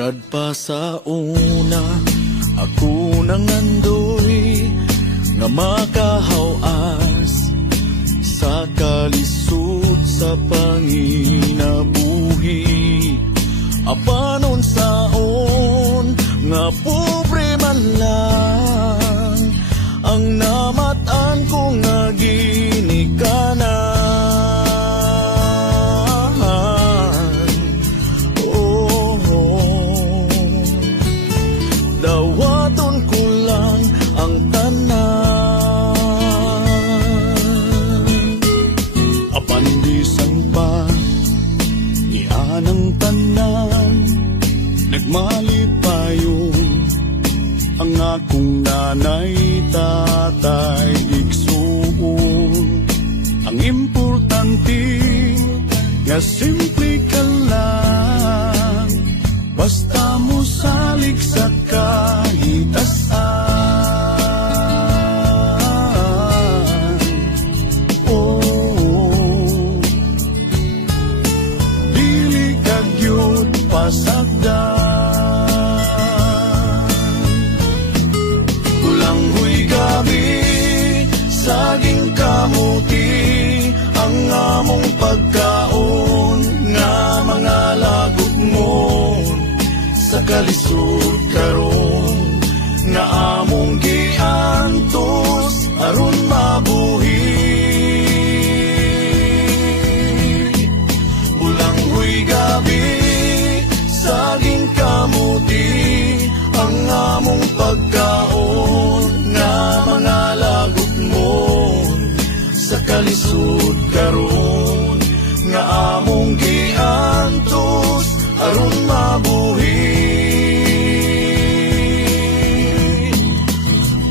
Kadpa sa una, ako nang nandoy nga makahawas sa kalisod sa panginabuhi. Apanon saon nga pobre man lang ang namatan ko nga ginikanan. Dawaton ko lang ang tanan, apandisan pa ni anang tanan. Nagmalipayon ang akong nanay, tatay, igsuon. Ang importante nga simple ka lang, basta mo salig sa kahitasan. Oh, dili ka gyud pasagdan. Kulanghoy gabi, saging kamuti, ang among pagkaon nga mga lagot mo. Sa kalisod karon nga among giantos aron mabuhi. Bulanghoy gabi, saging kamuti, ang among pagkaon nga mga lagot mo. Sa kalisod karon nga among giantos aron mabuhi.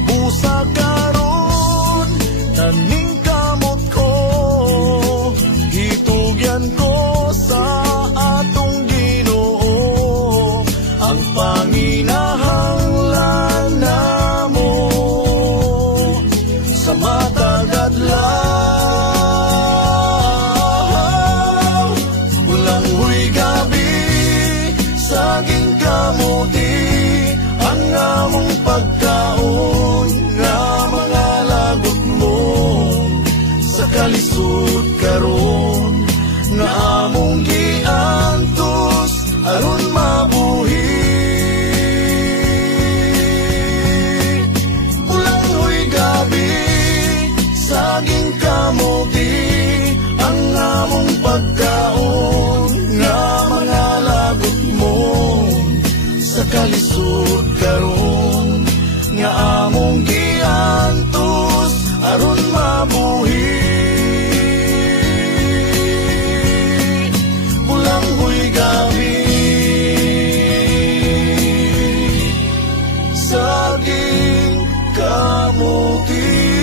Busa karon taning kamot ko, gitugyan ko sa atong Ginoo. Ang panginahanglan namo sa matag adlaw. Bulanghoy gabi, saging kamuti, ang among pagkaon nga mga lagot mo. Sa kalisod karon nga among giantos aron mabuhi. Bulanghoy gabi, saging kamuti, ang among pagkaon nga mga lagot mo. Sa kalisod karon nga among giantos aron mabuhi. Bulanghoy gabi, saging kamuti.